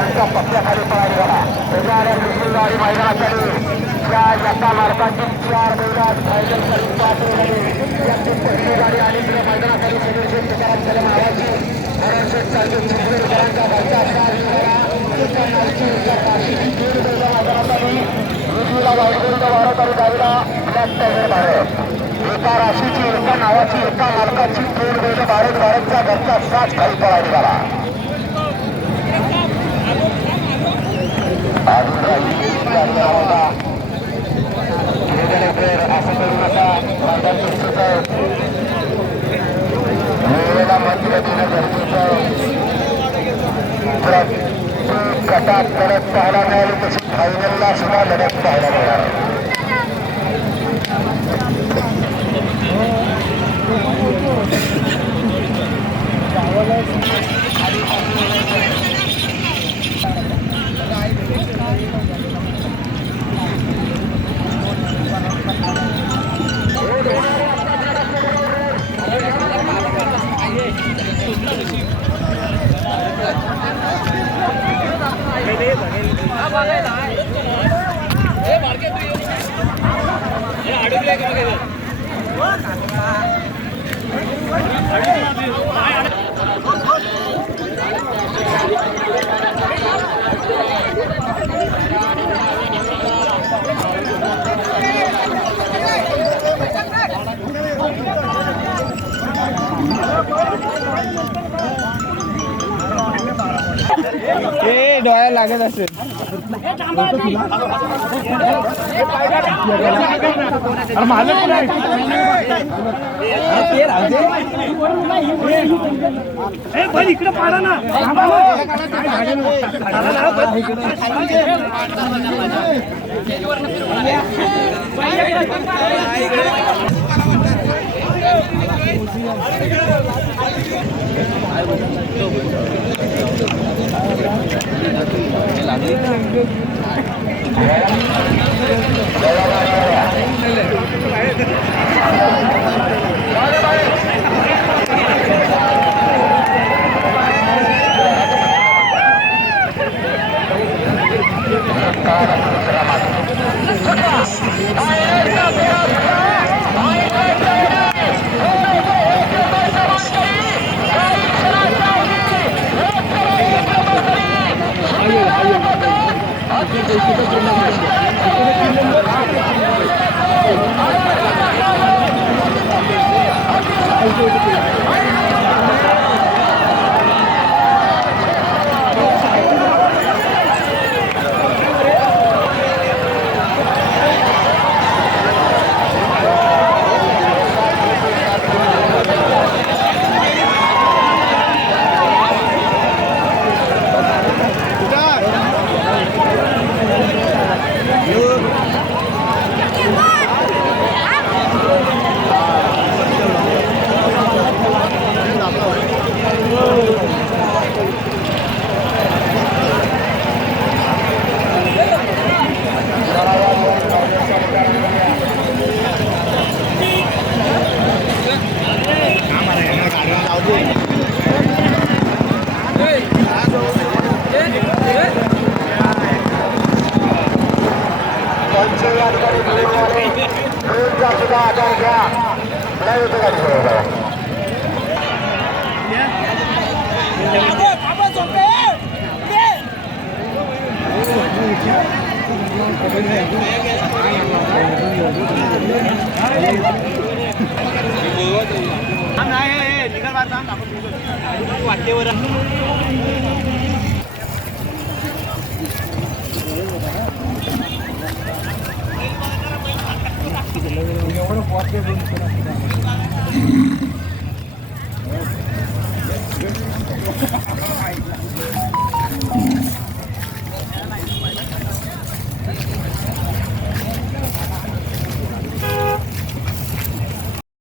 यांच्या पत्त्याखाली पळाली गेला. त्याच्या दुसरी गाडी मैदानात या एका मार्गाची 4 मैदान फायनल करून 5 झाली. याची पहिली गाडी आणि तिला मैदानाखाली सदस्य तुकाराम कलम आवाजी हरणशेठ चालू चिंचवडकरांचा भाग्य असणार रुजवीला वाईटगुरुला भारत आणि डावीला ब्लॅक टायगर भारत. एका राशीची एका नावाची एका मालकाची 2 बैल भारतचा घरचा साज खाली पळा निघाला. असं करू नका. वेळेला मंत्र देणं गरजेचं आहे. गटात लढत पाहायला मिळाली तशी फायनलला सुद्धा लढत पाहायला मिळणार. डोळ्याला लागत असेल. इकडे पाडा ना. एवढं